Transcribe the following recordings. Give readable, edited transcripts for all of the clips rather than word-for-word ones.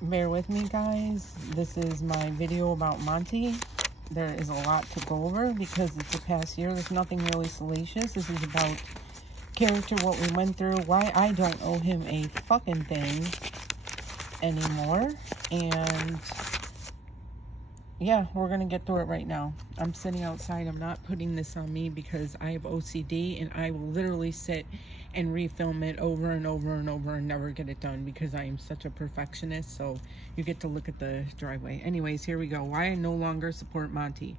Bear with me, guys. This is my video about Monty. There is a lot to go over because it's a past year. There's nothing really salacious. This is about character, what we went through, why I don't owe him a fucking thing anymore. And yeah, we're gonna get through it right now. I'm sitting outside. I'm not putting this on me because I have OCD and I will literally sit and refilm it over and over and over and never get it done because I am such a perfectionist. So you get to look at the driveway. Anyways, here we go. Why I no longer support Monty.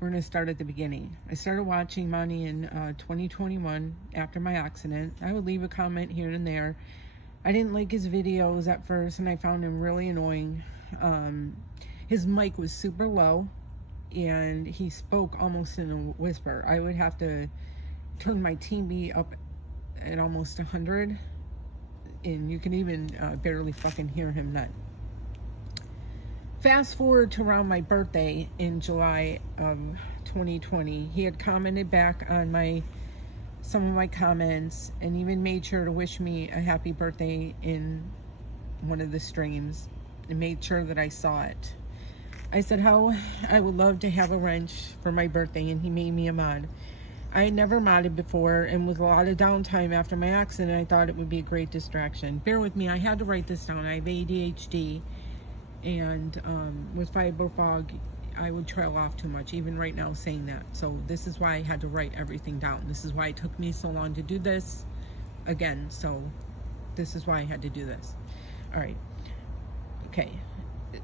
We're going to start at the beginning. I started watching Monty in 2021 after my accident. I would leave a comment here and there. I didn't like his videos at first and I found him really annoying. His mic was super low and he spoke almost in a whisper. I would have to turn my TV up at almost 100 and you can even barely fucking hear him then. Fast forward to around my birthday in July of 2020, he had commented back on some of my comments and even made sure to wish me a happy birthday in one of the streams and made sure that I saw it. I said how I would love to have a wrench for my birthday and he made me a mod. I had never modded before and with a lot of downtime after my accident, I thought it would be a great distraction. Bear with me, I had to write this down. I have ADHD and with fiber fog, I would trail off too much, even right now saying that. So this is why I had to write everything down. This is why it took me so long to do this again. So this is why I had to do this. All right. Okay.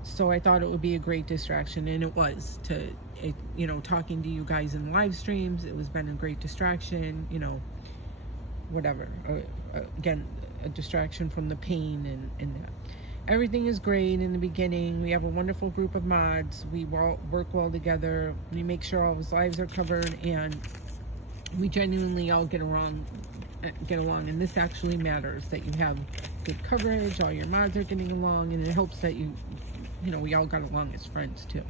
So I thought it would be a great distraction, and it was talking to you guys in live streams. It was been a great distraction, whatever. Again, a distraction from the pain and that. Everything is great in the beginning. We have a wonderful group of mods. We work well together. We make sure all of his lives are covered, and we genuinely all get along. And this actually matters, that you have good coverage, all your mods are getting along, and it helps that we all got along as friends too.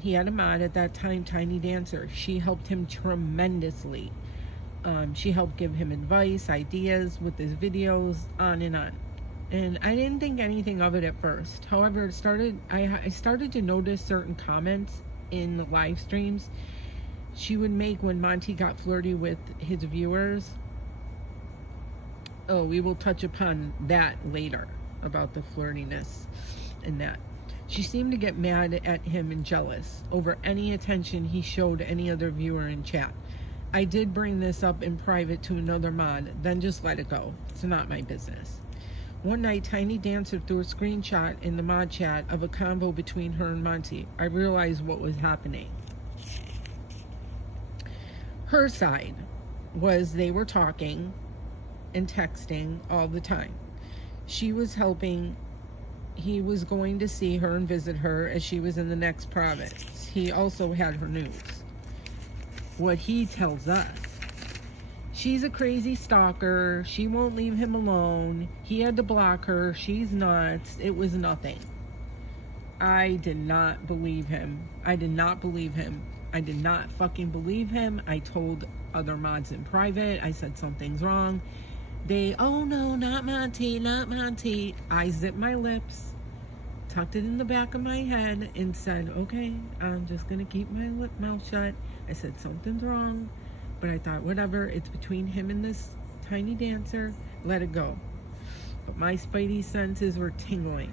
He had a mod at that time, Tiny Dancer. She helped him tremendously. She helped give him advice, ideas with his videos, on and on. And I didn't think anything of it at first. However, I started to notice certain comments in the live streams she would make when Monty got flirty with his viewers. Oh, we will touch upon that later, about the flirtiness and that. She seemed to get mad at him and jealous over any attention he showed any other viewer in chat. I did bring this up in private to another mod, then just let it go. It's not my business. One night, Tiny Dancer threw a screenshot in the mod chat of a convo between her and Monty. I realized what was happening. Her side was they were talking and texting all the time. She was helping. He was going to see her and visit her as she was in the next province. He also had her news. What he tells us. She's a crazy stalker. She won't leave him alone. He had to block her. She's nuts. It was nothing. I did not believe him. I did not believe him. I did not fucking believe him. I told other mods in private. I said something's wrong. Oh no, not Monty, not Monty. I zipped my lips, tucked it in the back of my head, and said, okay, I'm just going to keep my mouth shut. I said, something's wrong. But I thought, whatever, it's between him and this Tiny Dancer. Let it go. But my spidey senses were tingling.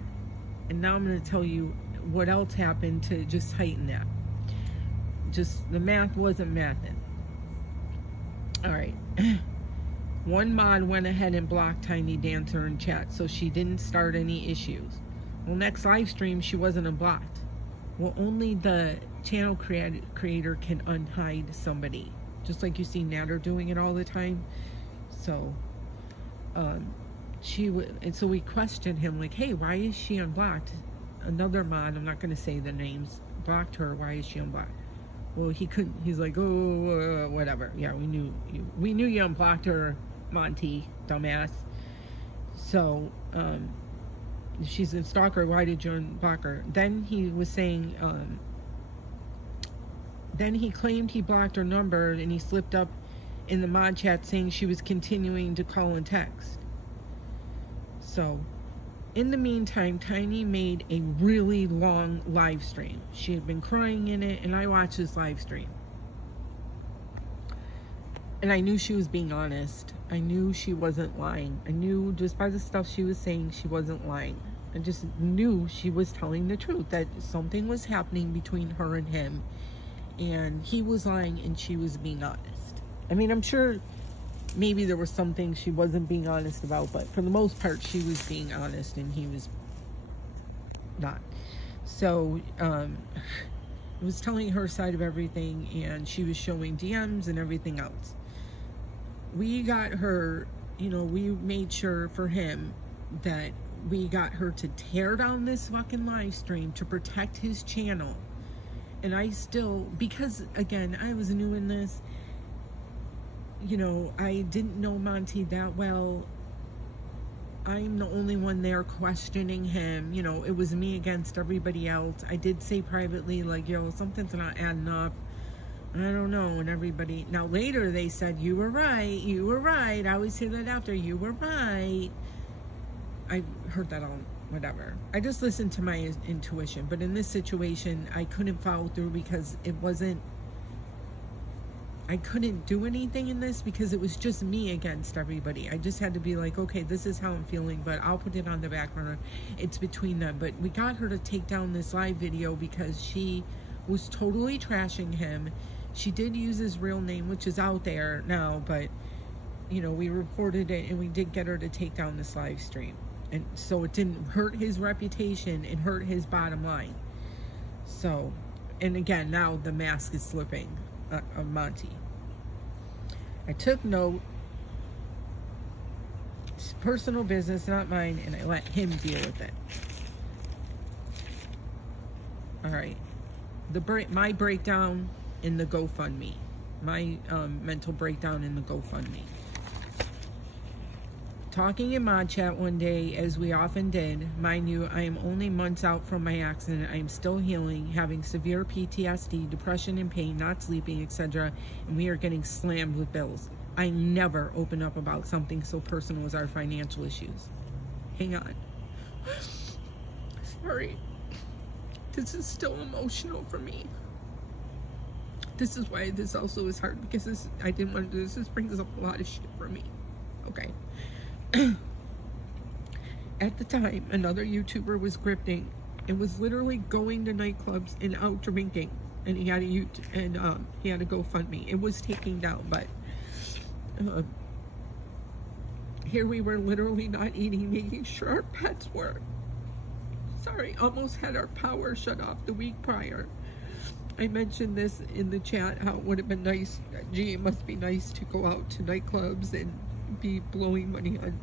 And now I'm going to tell you what else happened to just heighten that. Just the math wasn't mathing. All right. One mod went ahead and blocked Tiny Dancer in chat, so she didn't start any issues. Well, next live stream, she wasn't unblocked. Well, only the channel creator can unhide somebody, just like you see Natter doing it all the time. So, and so we questioned him, like, hey, why is she unblocked? Another mod, I'm not going to say the names, blocked her. Why is she unblocked? Well, he couldn't. He's like, oh, whatever. Yeah, we knew you unblocked her, Monty, dumbass. So, she's a stalker. Why did you unblock her? Then he was saying, then he claimed he blocked her number, and he slipped up in the mod chat saying she was continuing to call and text. So In the meantime, Tiny made a really long live stream. She had been crying in it, and I watched this live stream. And I knew she was being honest. I knew she wasn't lying. I knew just by the stuff she was saying, she wasn't lying. I just knew she was telling the truth, that something was happening between her and him, and he was lying and she was being honest. I mean, I'm sure maybe there were some things she wasn't being honest about, but for the most part, she was being honest and he was not. So, was telling her side of everything, and she was showing DMs and everything else. We got her, you know, we made sure for him that we got her to tear down this fucking live stream to protect his channel. And I still, because again, I was new in this, you know, I didn't know Monty that well. I'm the only one there questioning him. You know, it was me against everybody else. I did say privately, like, yo, something's not adding up. I don't know. And everybody, now later they said, you were right. You were right. I always hear that after, you were right. I heard that on whatever. I just listened to my intuition. But in this situation, I couldn't follow through because it wasn't, I couldn't do anything in this because it was just me against everybody. I just had to be like, okay, this is how I'm feeling, but I'll put it on the back burner. It's between them. But we got her to take down this live video because she was totally trashing him. She did use his real name, which is out there now, but, you know, we reported it and we did get her to take down this live stream. And so it didn't hurt his reputation, it hurt his bottom line. So, and again, now the mask is slipping of Monty. I took note. It's personal business, not mine, and I let him deal with it. All right. My breakdown in the Gofundme. My mental breakdown in the Gofundme. Talking in mod chat one day, as we often did. Mind you, I am only months out from my accident. I am still healing, having severe PTSD, depression and pain, not sleeping, etc. And we are getting slammed with bills. I never open up about something so personal as our financial issues. Hang on. Sorry. This is still emotional for me. This is why this also is hard, because I didn't want to do this. This brings up a lot of shit for me. Okay. At the time, another YouTuber was grifting and was literally going to nightclubs and out drinking, and he had a GoFundMe. It was taken down, but here we were literally not eating, making sure our pets were. Sorry, almost had our power shut off the week prior. I mentioned this in the chat, how it would have been nice. Gee, it must be nice to go out to nightclubs and be blowing money on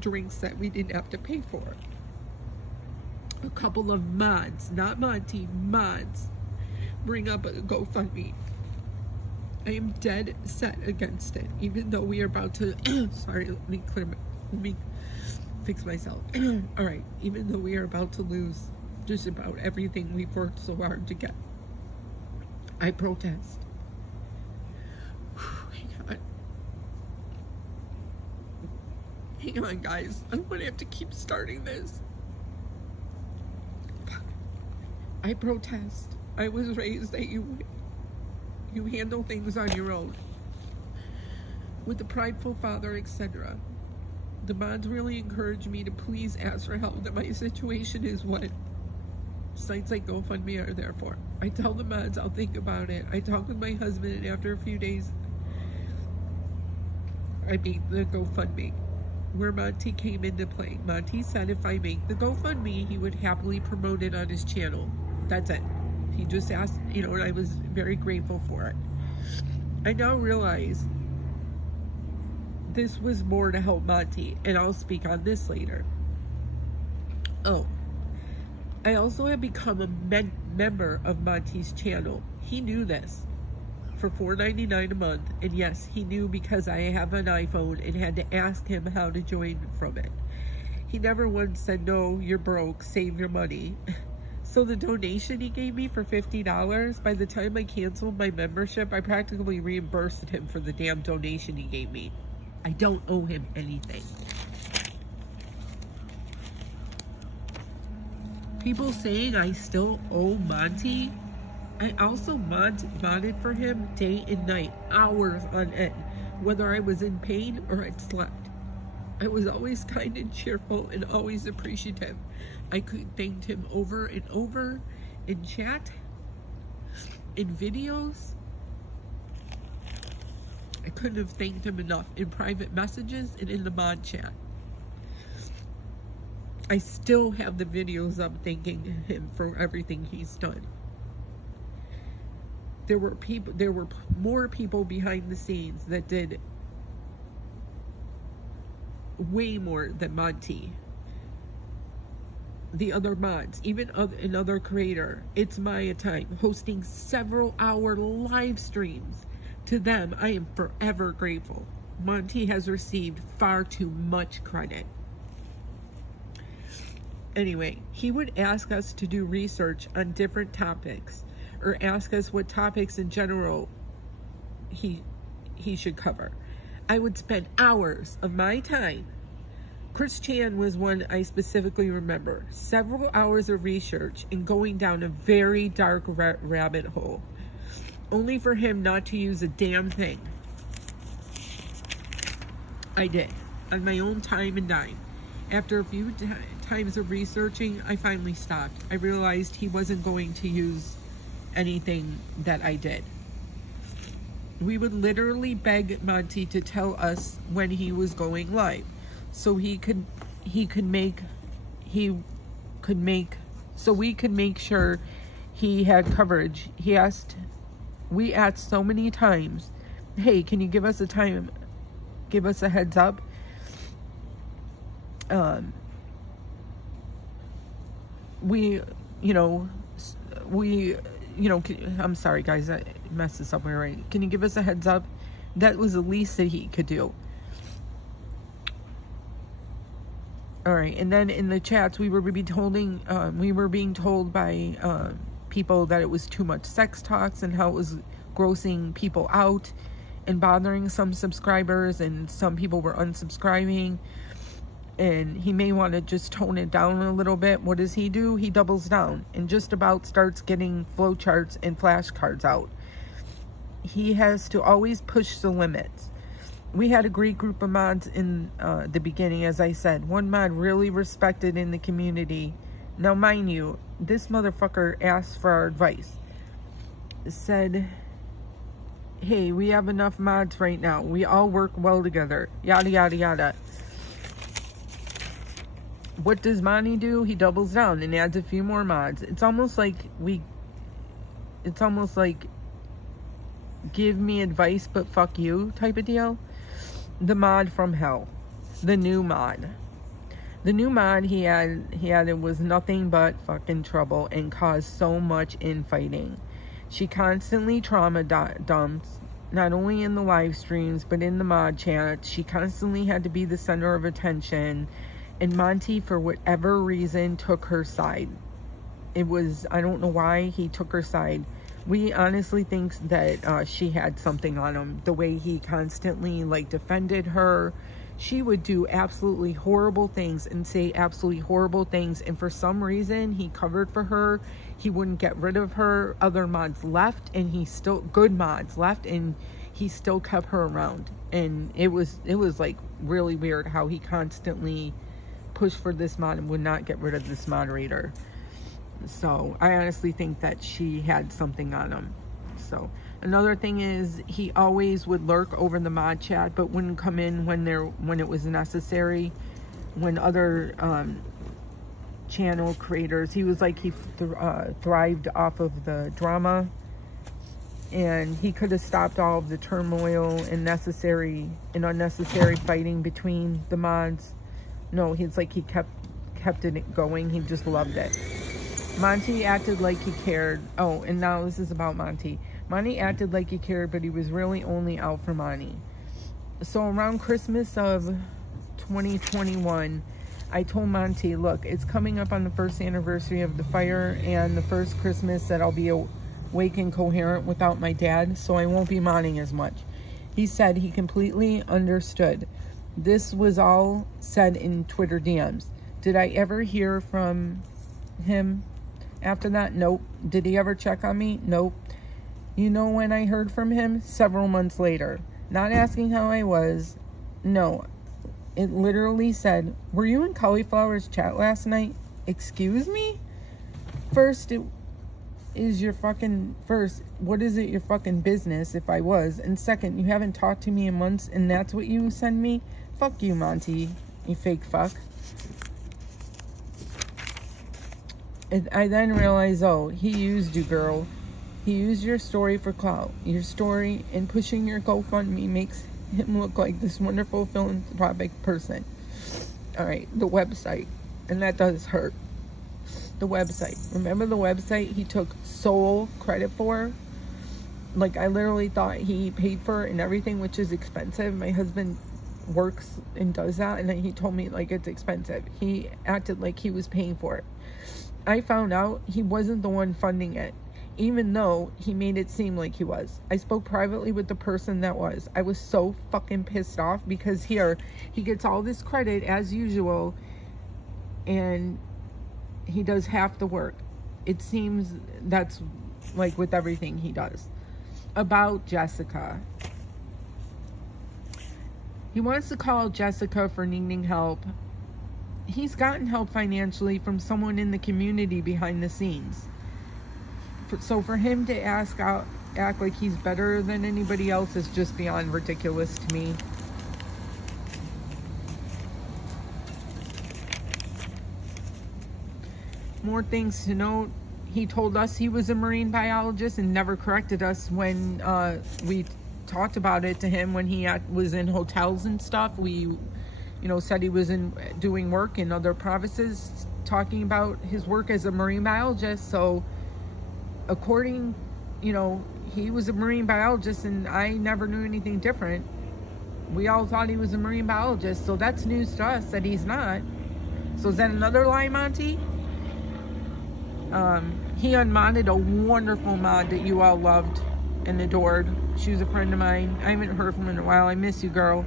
drinks that we didn't have to pay for. A couple of mods, not Monty, mods, bring up a GoFundMe. I am dead set against it, even though we are about to sorry, let me fix myself. All right, even though we are about to lose just about everything we've worked so hard to get. I protest. Hang on, guys. I don't want to have to keep starting this. Fuck. I protest. I was raised that you handle things on your own. With a prideful father, etc. The mods really encourage me to please ask for help, that my situation is what sites like GoFundMe are there for. I tell the mods I'll think about it. I talk with my husband, and after a few days, I beat the GoFundMe, where Monty came into play. Monty said if I make the GoFundMe, he would happily promote it on his channel. That's it. He just asked, you know, and I was very grateful for it. I now realize this was more to help Monty, and I'll speak on this later. Oh, I also have become a member of Monty's channel. He knew this. For $4.99 a month, and yes, he knew because I have an iPhone and had to ask him how to join from it. He never once said, no, you're broke, save your money. So the donation he gave me for $50, by the time I canceled my membership, I practically reimbursed him for the damn donation he gave me. I don't owe him anything. people saying I still owe Monty, I also modded for him day and night, hours on end, whether I was in pain or I'd slept. I was always kind and cheerful and always appreciative. I could thank him over and over in chat, in videos. I couldn't have thanked him enough in private messages and in the mod chat. I still have the videos up thanking him for everything he's done. There were more people behind the scenes that did way more than Monty. The other mods, even another creator, It's Maya Time, hosting several hour live streams. To them, I am forever grateful. Monty has received far too much credit. Anyway, he would ask us to do research on different topics, or ask us what topics in general he should cover. I would spend hours of my time. Chris Chan was one I specifically remember. Several hours of research and going down a very dark rabbit hole, only for him not to use a damn thing. I did, on my own time and dime. After a few times of researching, I finally stopped. I realized he wasn't going to use anything that I did. We would literally beg Monty to tell us when he was going live, so we could make sure he had coverage. We asked so many times, hey, can you give us a time, give us a heads up? I'm sorry guys, I messed this up right. Can you give us a heads up? That was the least that he could do. All right, and then in the chats, we were being told by people that it was too much sex talks and how it was grossing people out and bothering some subscribers, and some people were unsubscribing. And he may want to just tone it down a little bit. What does he do? He doubles down and just about starts getting flowcharts and flashcards out. He has to always push the limits. We had a great group of mods in the beginning, as I said. One mod really respected in the community. Now, mind you, this motherfucker asked for our advice. Said, hey, we have enough mods right now. We all work well together. Yada, yada, yada. What does Monty do? He doubles down and adds a few more mods. It's almost like give me advice but fuck you type of deal. The mod from hell. The new mod. The new mod he added was nothing but fucking trouble and caused so much infighting. She constantly trauma dumps, not only in the live streams but in the mod chats. She constantly had to be the center of attention. And Monty, for whatever reason, took her side. I don't know why he took her side. We honestly think that she had something on him. The way he constantly, defended her. She would do absolutely horrible things and say absolutely horrible things. And for some reason, he covered for her. He wouldn't get rid of her. Other mods left, and good mods left, and he still kept her around. And it was really weird how he constantly pushed for this mod and would not get rid of this moderator. So I honestly think that she had something on him. So another thing is, he always would lurk over the mod chat but wouldn't come in when it was necessary. When other channel creators, he was he thrived off of the drama, and he could have stopped all of the turmoil and unnecessary fighting between the mods. No, he kept it going. He just loved it. Monty acted like he cared. Oh, and now this is about Monty. Monty acted like he cared, but he was really only out for Monty. So around Christmas of 2021, I told Monty, look, it's coming up on the first anniversary of the fire and the first Christmas that I'll be awake and coherent without my dad, so I won't be modding as much. He said he completely understood. This was all said in Twitter DMs. Did I ever hear from him after that? Nope. Did he ever check on me? Nope. You know when I heard from him? Several months later. Not asking how I was. No. It literally said, were you in Cauliflower's chat last night? Excuse me? First, what is your fucking business if I was? And second, you haven't talked to me in months and that's what you send me? Fuck you, Monty. You fake fuck. I then realized, oh, he used you, girl. He used your story for clout. Your story and pushing your GoFundMe makes him look like this wonderful philanthropic person. Alright, the website. And that does hurt. The website. Remember the website he took sole credit for? Like, I literally thought he paid for it and everything, which is expensive. My husband works and does that, and then he told me, like, it's expensive. He acted like he was paying for it. I found out he wasn't the one funding it, even though he made it seem like he was. I spoke privately with the person that was. I was so fucking pissed off because here, he gets all this credit as usual, and he does half the work. It seems that's like with everything he does. About Jessica. He wants to call Jessica for needing help. He's gotten help financially from someone in the community behind the scenes. So for him to act like he's better than anybody else is just beyond ridiculous to me. More things to note. He told us he was a marine biologist and never corrected us when we talked about it to him when he was in hotels and stuff. We, said he was doing work in other provinces, talking about his work as a marine biologist. So according, he was a marine biologist and I never knew anything different. We all thought he was a marine biologist. So that's news to us that he's not. So is that another lie, Monty? He unmodded a wonderful mod that you all loved and adored. She was a friend of mine. I haven't heard from her in a while. I miss you, girl.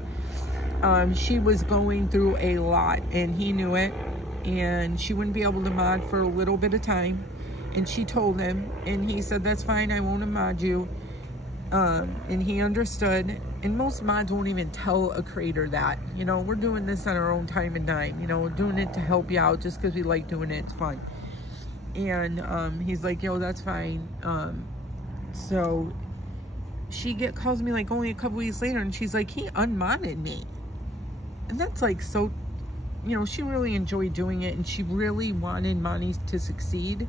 She was going through a lot and he knew it, and she wouldn't be able to mod for a little bit of time, and she told him, and he said, that's fine, I won't mod you. And he understood, and most mods won't even tell a creator that, we're doing this on our own time and dime, we're doing it to help you out just because we like doing it, it's fun. And he's like, yo, that's fine. So she calls me like only a couple weeks later, and she's like, he unmodded me. And that's like so, she really enjoyed doing it, and she really wanted Monty to succeed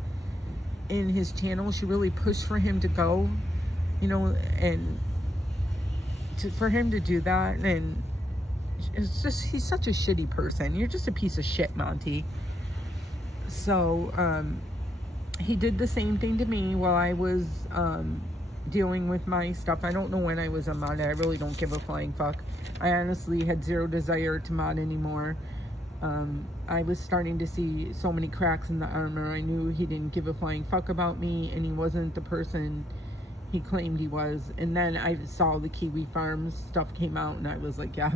in his channel. She really pushed for him to go, and for him to do that. And it's just, he's such a shitty person. You're just a piece of shit, Monty. So he did the same thing to me while I was dealing with my stuff. I don't know when I was a mod. I really don't give a flying fuck. I honestly had zero desire to mod anymore. I was starting to see so many cracks in the armor. I knew he didn't give a flying fuck about me, and he wasn't the person he claimed he was. And then I saw the Kiwi Farms stuff came out, and I was like, yeah,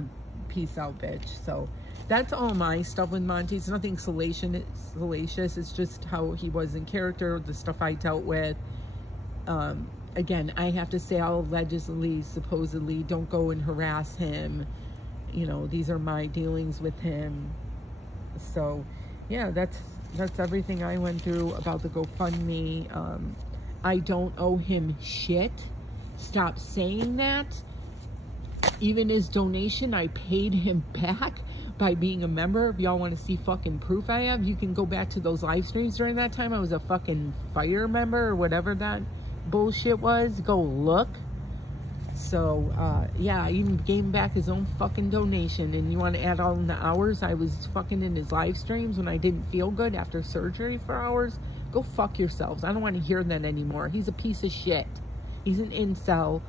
peace out, bitch. So that's all my stuff with Monty. It's nothing salacious. It's just how he was in character, the stuff I dealt with. Again, I have to say, I'll allegedly, supposedly, don't go and harass him. These are my dealings with him. So, yeah, that's everything I went through about the GoFundMe. I don't owe him shit. Stop saying that. Even his donation, I paid him back by being a member. If y'all want to see fucking proof I have, you can go back to those live streams during that time. I was a fucking fire member or whatever that bullshit was. Go look. So yeah, I even gave him back his own fucking donation. And you want to add all in the hours I was fucking in his live streams when I didn't feel good after surgery for hours? Go fuck yourselves. I don't want to hear that anymore. He's a piece of shit. He's an incel,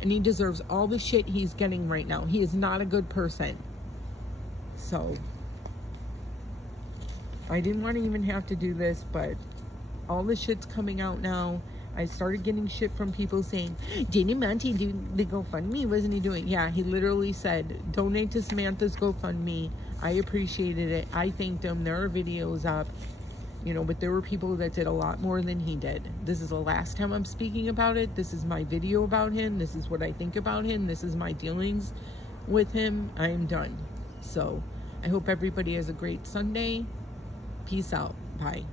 and he deserves all the shit he's getting right now. He is not a good person. So I didn't want to even have to do this, but all the shit's coming out now. I started getting shit from people saying, didn't Monty do the GoFundMe? Wasn't he doing? Yeah, he literally said, donate to Samantha's GoFundMe. I appreciated it. I thanked him. There are videos up. you know, but there were people that did a lot more than he did. This is the last time I'm speaking about it. This is my video about him. This is what I think about him. This is my dealings with him. I am done. So I hope everybody has a great Sunday. Peace out. Bye.